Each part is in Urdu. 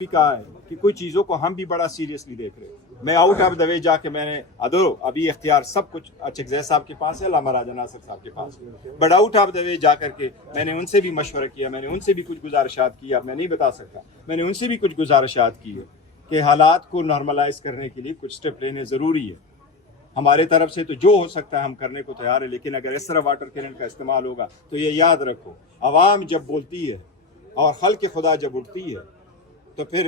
بھی کہا ہے کہ کوئی چیزوں کو ہم بھی بڑا سیریسلی دیکھ رہے ہیں. میں آؤٹ آف دا وے جا کے میں نے ابھی اختیار سب کچھ اچھے صاحب کے پاس ہے، علامہ راجہ ناصر صاحب کے پاس ہے، بٹ آؤٹ آف دا وے جا کر کے میں نے ان سے بھی مشورہ کیا، میں نے ان سے بھی کچھ گزارشات کی. اب میں نہیں بتا سکتا، میں نے ان سے بھی کچھ گزارشات کی ہے کہ حالات کو نارملائز کرنے کے لیے کچھ اسٹیپ لینے ضروری ہے. ہمارے طرف سے تو جو ہو سکتا ہے ہم کرنے کو تیار ہے، لیکن اگر اس طرح واٹر کرنٹ کا استعمال ہوگا تو یہ یاد رکھو، عوام جب بولتی ہے اور خلق خدا جب اٹھتی ہے تو پھر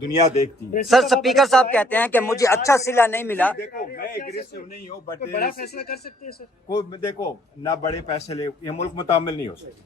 دنیا دیکھتی ہے. سر اسپیکر صاحب کہتے ہیں کہ مجھے اچھا صلہ نہیں ملا. دیکھو میں اگریسو نہیں ہوں، بٹ بڑا فیصلہ کر سکتے ہیں سر. کوئی دیکھو نہ بڑے پیسے لے، یہ ملک متعامل نہیں ہو سکتے.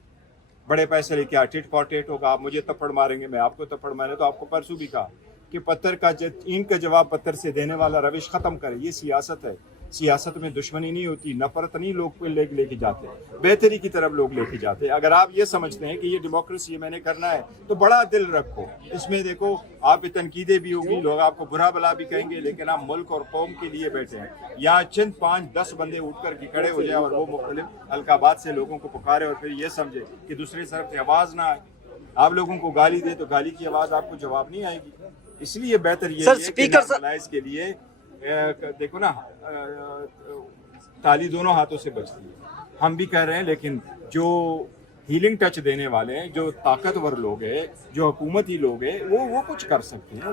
بڑے پیسے لے کیا ٹٹ فار ٹیٹ ہوگا، آپ مجھے تپڑ ماریں گے، میں آپ کو تپڑ مارے. تو آپ کو پرسوں بھی کہا کہ پتھر کا اینٹ کا جواب پتھر سے دینے والا روش ختم کرے. یہ سیاست ہے، سیاست میں دشمنی نہیں ہوتی، نفرت نہیں لوگ کو لے کے جاتے، بہتری کی طرف لوگ لے کے جاتے. اگر آپ یہ سمجھتے ہیں کہ یہ ڈیموکریسی میں نے کرنا ہے تو بڑا دل رکھو. اس میں دیکھو آپ پہ تنقیدیں بھی ہوگی، لوگ آپ کو برا بلا بھی کہیں گے، لیکن آپ ملک اور قوم کے لیے بیٹھے ہیں. یہاں چند 5-10 بندے اٹھ کر کے کھڑے ہو جائیں اور وہ مختلف القابات سے لوگوں کو پکارے اور پھر یہ سمجھے کہ دوسری طرف سے آواز نہ آئے. آپ لوگوں کو گالی دے تو گالی کی آواز آپ کو جواب نہیں آئے گی. اس لیے بہتر یہ ہے کہ نارملائز کے لیے دیکھو نا، تالی دونوں ہاتھوں سے بجتی ہے. ہم بھی کہہ رہے ہیں، لیکن جو ہیلنگ ٹچ دینے والے ہیں، جو طاقتور لوگ ہیں، جو حکومتی لوگ ہیں، وہ کچھ کر سکتے ہیں.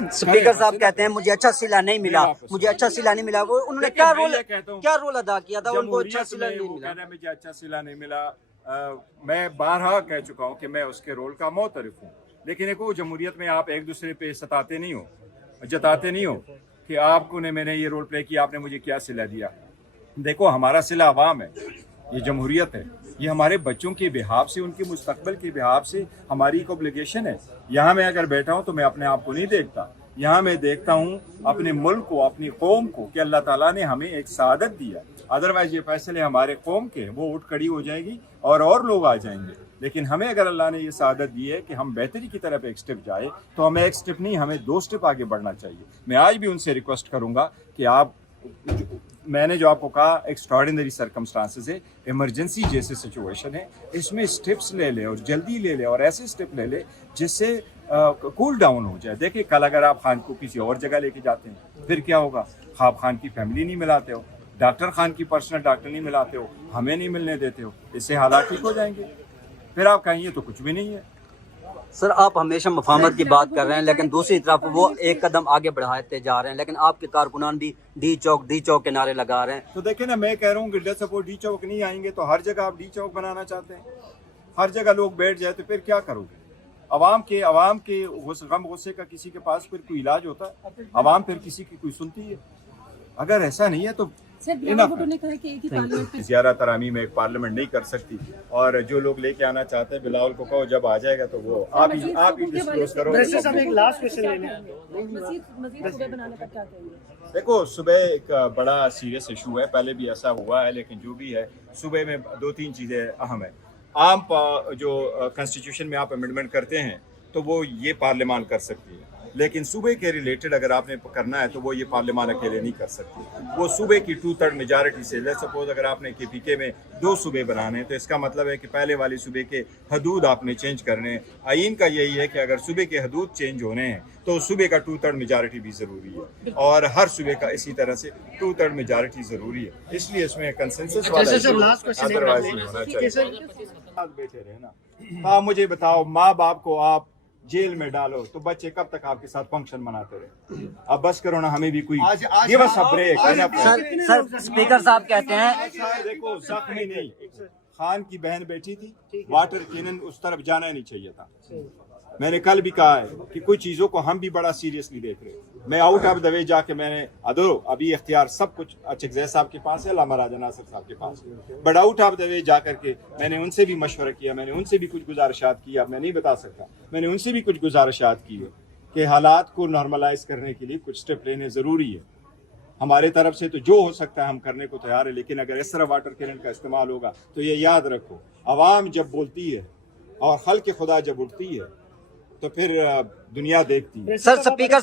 اسپیکر صاحب کہتے ہیں مجھے اچھا صلہ نہیں ملا، مجھے اچھا صلہ نہیں ملا. وہ انہوں نے کیا رول ادا کیا تھا؟ ان کو اچھا صلہ نہیں ملا. مجھے اچھا صلہ نہیں ملا. میں بارہا کہہ چکا ہوں کہ میں اس کے رول کا معترف ہوں، لیکن ایک وہ جمہوریت میں آپ ایک دوسرے پہ ستاتے نہیں ہو، جتاتے نہیں ہو کہ آپ کو نے میں نے یہ رول پلے کیا، آپ نے مجھے کیا صلہ دیا. دیکھو ہمارا صلہ عوام ہے، یہ جمہوریت ہے، یہ ہمارے بچوں کے بحاف سے، ان کے مستقبل کے بحاف سے ہماری ایک اوبلیگیشن ہے. یہاں میں اگر بیٹھا ہوں تو میں اپنے آپ کو نہیں دیکھتا، یہاں میں دیکھتا ہوں اپنے ملک کو، اپنی قوم کو، کہ اللہ تعالیٰ نے ہمیں ایک سعادت دیا. ادروائز یہ فیصلے ہمارے قوم کے، وہ اٹھ کھڑی ہو جائے گی اور لوگ آ جائیں گے. لیکن ہمیں اگر اللہ نے یہ سعادت دی ہے کہ ہم بہتری کی طرف ایک سٹیپ جائے تو ہمیں ایک سٹیپ نہیں، ہمیں 2 سٹیپ آگے بڑھنا چاہیے. میں آج بھی ان سے ریکویسٹ کروں گا کہ میں نے جو آپ کو کہا ایکسٹراڈنری سرکمسٹانسز ہے، ایمرجنسی جیسے سچویشن ہے، اس میں سٹیپس لے لے اور جلدی لے لے اور ایسے سٹیپ لے لے جس سے کول ڈاؤن ہو جائے. دیکھیں کل اگر آپ خان کو کسی اور جگہ لے کے جاتے ہیں پھر کیا ہوگا؟ خواب خان کی فیملی نہیں ملاتے ہو، ڈاکٹر خان کی پرسنل ڈاکٹر نہیں ملاتے ہو، ہمیں نہیں ملنے دیتے ہو، اس سے حالات ٹھیک ہو جائیں گے. پھر آپ کہیں یہ تو کچھ بھی نہیں ہے. سر آپ ہمیشہ مفاہمت کی بات کر رہے ہیں، لیکن دوسری طرف وہ ایک قدم آگے بڑھاتے جا رہے ہیں، لیکن آپ کے کارکنان بھی ڈی چوک کے نعرے لگا رہے ہیں. تو دیکھیں نا، میں کہہ رہا ہوں کہ سپورٹ ڈی چوک نہیں آئیں گے تو ہر جگہ آپ ڈی چوک بنانا چاہتے ہیں، ہر جگہ لوگ بیٹھ جائے تو پھر کیا کرو گے؟ عوام کے غم غصے کا کسی کے پاس پھر کوئی علاج ہوتا ہے؟ عوام پھر کسی کی کوئی سنتی ہے؟ اگر ایسا نہیں ہے تو زیادہ ترامی میں ایک پارلیمنٹ نہیں کر سکتی. اور جو لوگ لے کے آنا چاہتے ہیں بلاول کو کہو جب آ جائے گا تو وہ آپ ہی ڈسکلوز کرو. دیکھو صبح ایک بڑا سیریس ایشو ہے، پہلے بھی ایسا ہوا ہے، لیکن جو بھی ہے صبح میں 2-3 چیزیں اہم ہیں. عام جو کنسٹیٹیوشن میں آپ امینڈمنٹ کرتے ہیں تو وہ یہ پارلیمان کر سکتی ہے، لیکن صوبے کے ریلیٹڈ اگر آپ نے کرنا ہے تو وہ یہ پارلیمان اکیلے نہیں کر سکتی. وہ صوبے کی 2/3 میجارٹی سے، لیٹس سپوز اگر آپ نے کے پی کے میں 2 صوبے بنانے ہیں تو اس کا مطلب ہے کہ پہلے والے صوبے کے حدود آپ نے چینج کرنے ہیں. آئین کا یہی ہے کہ اگر صوبے کے حدود چینج ہونے ہیں تو صوبے کا 2/3 میجارٹی بھی ضروری ہے، اور ہر صوبے کا اسی طرح سے 2/3 میجارٹی ضروری ہے. اس لیے اس میں کنسنسس والا ادروائز نہیں ہونا چاہیے. بیٹھے رہے نا. ہاں مجھے بتاؤ، ماں باپ کو آپ جیل میں ڈالو تو بچے کب تک آپ کے ساتھ فنکشن مناتے رہے؟ اب بس کرو نا، ہمیں بھی کوئی give us a break. Sir speaker صاحب کہتے ہیں دیکھو زخمی نہیں، خان کی بہن بیٹھی تھی، واٹر کینن اس طرف جانا نہیں چاہیے تھا. میں نے کل بھی کہا ہے کہ کوئی چیزوں کو ہم بھی بڑا سیریسلی دیکھ رہے ہیں. میں آؤٹ آف دا وے جا کے میں نے ابھی اختیار سب کچھ اچھے صاحب کے پاس ہے، علامہ راجہ ناصر صاحب کے پاس ہے، بٹ آؤٹ آف دا وے جا کر کے میں نے ان سے بھی مشورہ کیا، میں نے ان سے بھی کچھ گزارشات کی. اب میں نہیں بتا سکتا، میں نے ان سے بھی کچھ گزارشات کی ہے کہ حالات کو نارملائز کرنے کے لیے کچھ اسٹیپ لینے ضروری ہے. ہمارے طرف سے تو جو ہو سکتا ہے ہم کرنے کو تیار ہے، لیکن اگر اس طرح واٹر کرنٹ کا استعمال ہوگا تو یہ یاد رکھو، عوام جب بولتی ہے اور خلق خدا جب اٹھتی ہے تو پھر دنیا دیکھتی ہے. سر اسپیکر